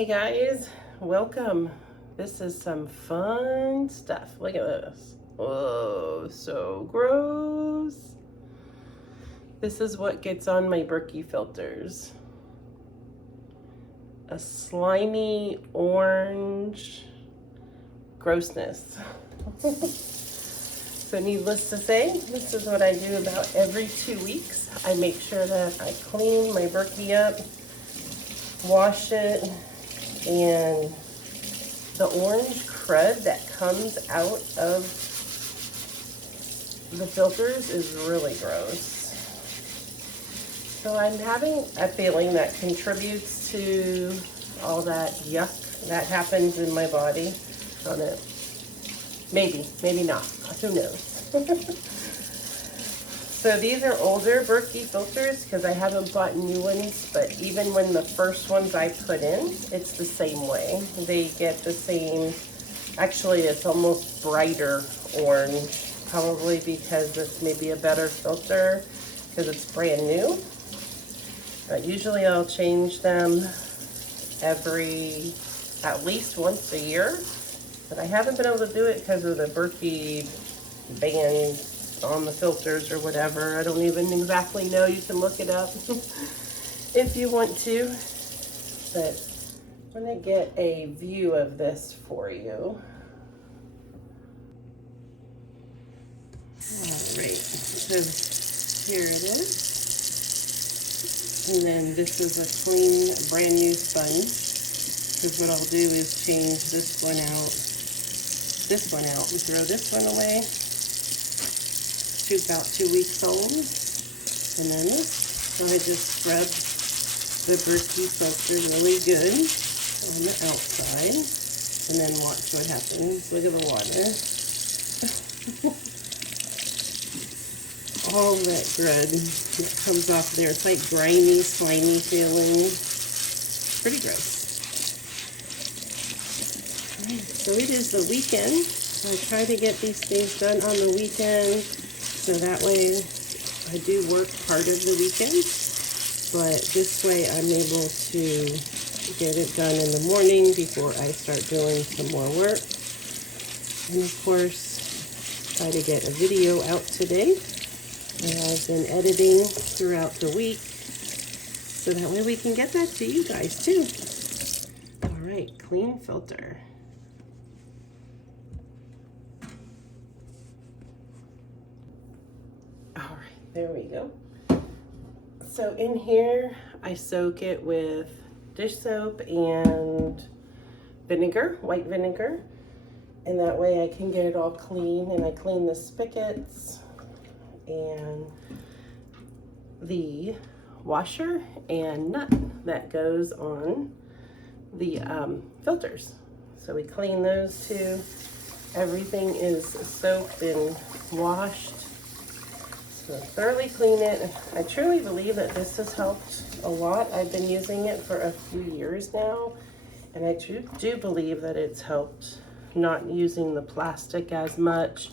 Hey guys, welcome. This is some fun stuff. Look at this. Oh, so gross. This is what gets on my BERKEY filters. A slimy orange grossness. So needless to say, this is what I do about every 2 weeks. I make sure that I clean my BERKEY up, wash it, and the orange crud that comes out of the filters is really gross. So I'm having a feeling that contributes to all that yuck that happens in my body. I don't know. Maybe not. Who knows? So these are older BERKEY filters because I haven't bought new ones, but even when the first ones I put in, it's the same way. They get the same, actually it's almost brighter orange, probably because this may be a better filter because it's brand new. But usually I'll change them at least once a year, but I haven't been able to do it because of the BERKEY ban on the filters or whatever. I don't even exactly know. You can look it up if you want to. But I'm going to get a view of this for you. Alright, so here it is. And then this is a clean, brand new sponge. Because what I'll do is change this one out, and throw this one away. About 2 weeks old, and then this. So I just scrub the BERKEY filter really good on the outside, and then watch what happens. Look at the water. All that crud that comes off there. It's like grimy, slimy feeling. Pretty gross. So it is the weekend. So I try to get these things done on the weekend. So that way I do work part of the weekend, but this way I'm able to get it done in the morning before I start doing some more work. And of course, try to get a video out today. And I've been editing throughout the week, so that way we can get that to you guys too. All right, clean filter. There we go. So in here, I soak it with dish soap and vinegar, white vinegar. And that way I can get it all clean. And I clean the spigots and the washer and nut that goes on the filters. So we clean those too. Everything is soaked and washed. So thoroughly clean it. I truly believe that this has helped a lot. I've been using it for a few years now, and I do believe that it's helped not using the plastic as much,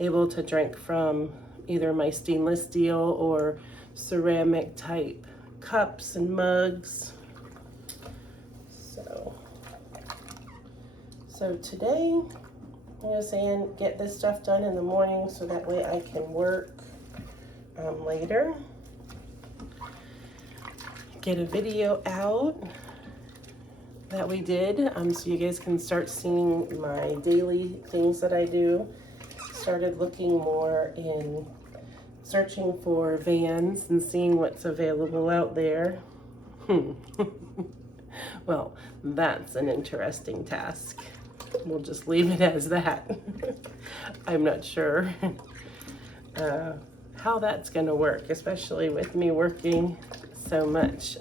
able to drink from either my stainless steel or ceramic type cups and mugs. So today I'm just saying get this stuff done in the morning so that way I can work later. Get a video out that we did so you guys can start seeing my daily things that I do. Started looking more in searching for vans and seeing what's available out there. Well, that's an interesting task. We'll just leave it as that. I'm not sure how that's gonna work, especially with me working so much,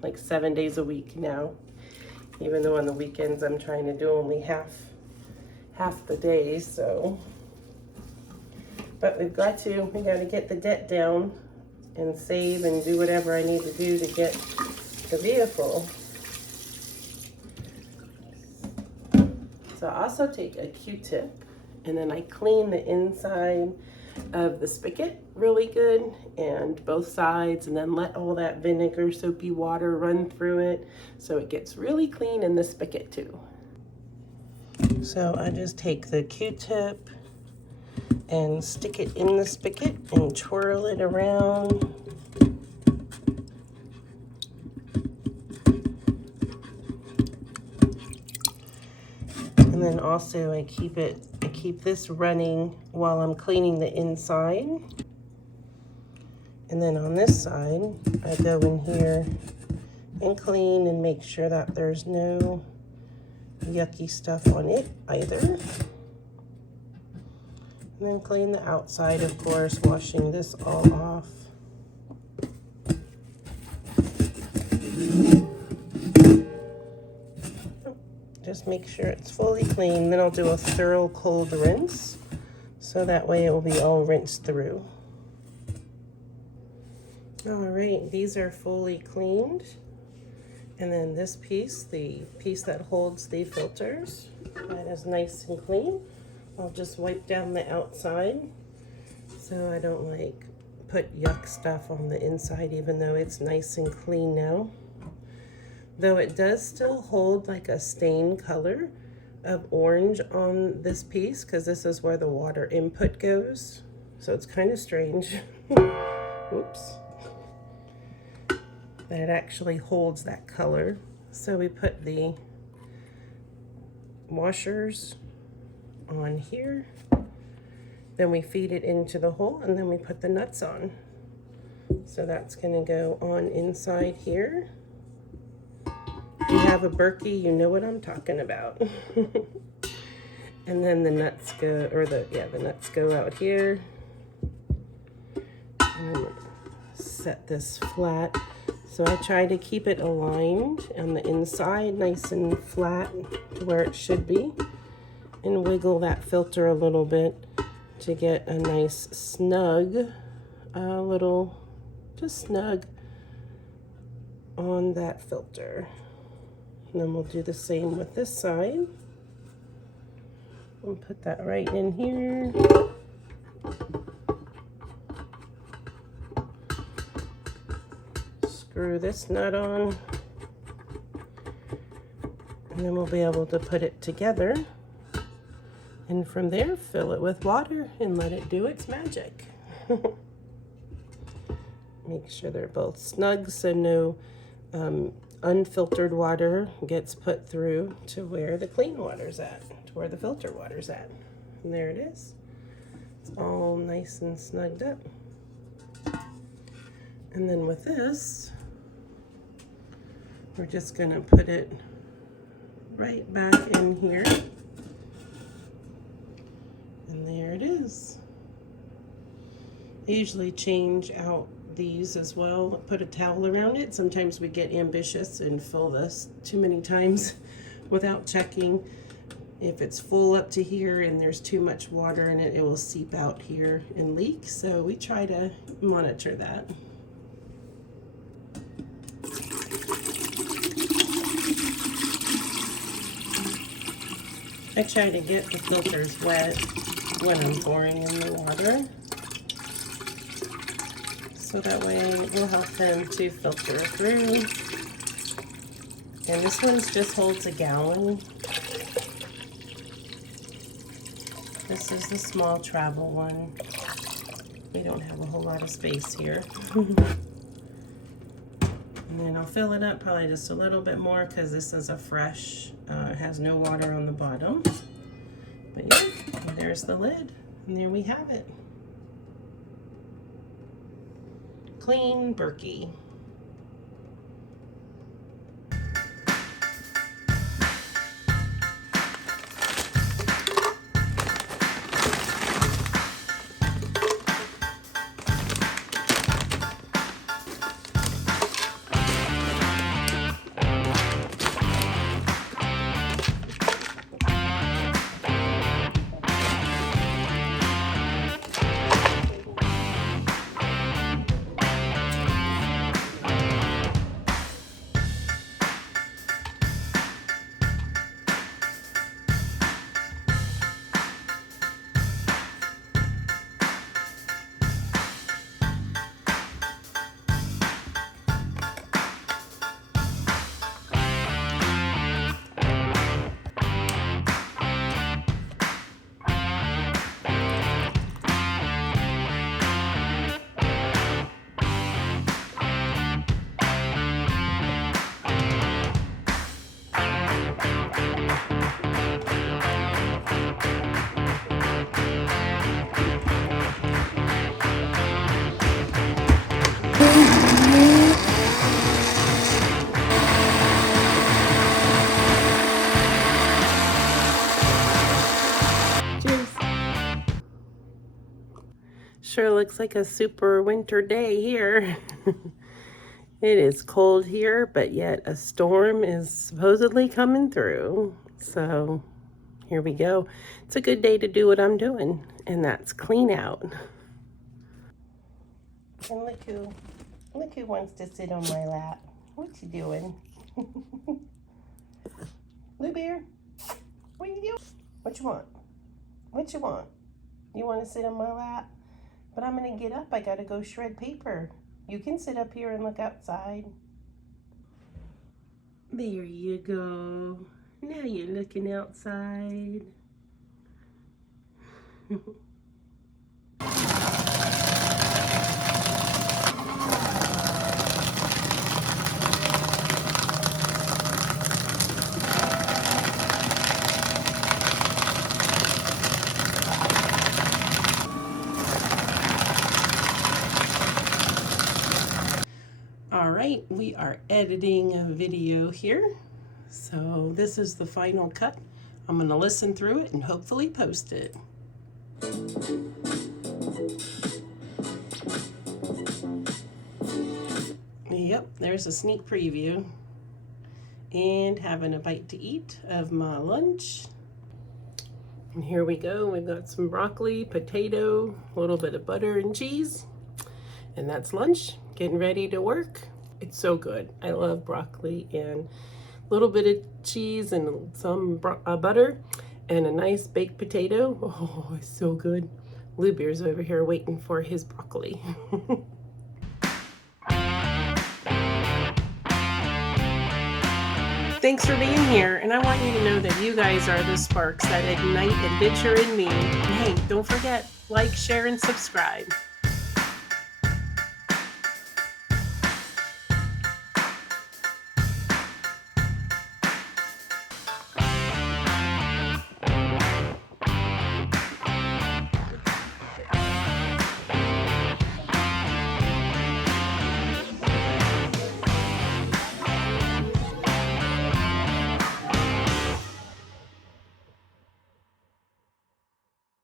like 7 days a week now, even though on the weekends I'm trying to do only half the days. So, but we gotta get the debt down and save and do whatever I need to do to get the vehicle. So I also take a Q-tip and then I clean the inside of the spigot really good, and both sides, and then let all that vinegar soapy water run through it so it gets really clean in the spigot too. So I just take the Q-tip and stick it in the spigot and twirl it around. And then also I keep this running while I'm cleaning the inside. And then on this side, I go in here and clean and make sure that there's no yucky stuff on it either. And then clean the outside, of course, washing this all off. Just make sure it's fully clean. Then I'll do a thorough cold rinse, so that way it will be all rinsed through. All right, these are fully cleaned. And then this piece, the piece that holds the filters, that is nice and clean. I'll just wipe down the outside so I don't like put yuck stuff on the inside, even though it's nice and clean now. Though it does still hold like a stain color of orange on this piece, because this is where the water input goes. So it's kind of strange. Oops. That it actually holds that color. So we put the washers on here, then we feed it into the hole, and then we put the nuts on. So that's going to go on inside here. If you have a Berkey, you know what I'm talking about. And then the nuts go, or the nuts go out here. And I'm gonna set this flat. So I try to keep it aligned on the inside, nice and flat to where it should be, and wiggle that filter a little bit to get a nice snug, just snug on that filter. And then we'll do the same with this side. We'll put that right in here. Screw this nut on. And then we'll be able to put it together. And from there, fill it with water and let it do its magic. Make sure they're both snug so no unfiltered water gets put through to where the clean water's at, to where the filter water's at. And there it is. It's all nice and snugged up. And then with this, we're just gonna put it right back in here. And there it is. I usually change out these as well, put a towel around it. Sometimes we get ambitious and fill this too many times without checking. If it's full up to here and there's too much water in it, it will seep out here and leak. So we try to monitor that. I try to get the filters wet when I'm pouring in the water, so that way it will help them to filter through. And this one just holds a gallon. This is the small travel one. We don't have a whole lot of space here. And then I'll fill it up probably just a little bit more because this is a fresh, it has no water on the bottom. But yeah, there's the lid, and there we have it. Clean Berkey. sure looks like a super winter day here. It is cold here, but yet a storm is supposedly coming through. So here we go. It's a good day to do what I'm doing, and that's clean out. And look who wants to sit on my lap. What you doing? Blue Bear, what you doing? What you want? What you want? You want to sit on my lap? But I'm going to get up. I got to go shred paper. You can sit up here and look outside. There you go. Now you're looking outside. All right, we are editing a video here. So this is the final cut. I'm going to listen through it and hopefully post it. Yep, there's a sneak preview. And having a bite to eat of my lunch. And here we go. We've got some broccoli, potato, a little bit of butter and cheese. And that's lunch. Getting ready to work. It's so good. I love broccoli and a little bit of cheese and some butter and a nice baked potato. Oh, it's so good. Blue Bear's over here waiting for his broccoli. Thanks for being here, and I want you to know that you guys are the sparks that ignite adventure in me. And hey, don't forget, like, share, and subscribe.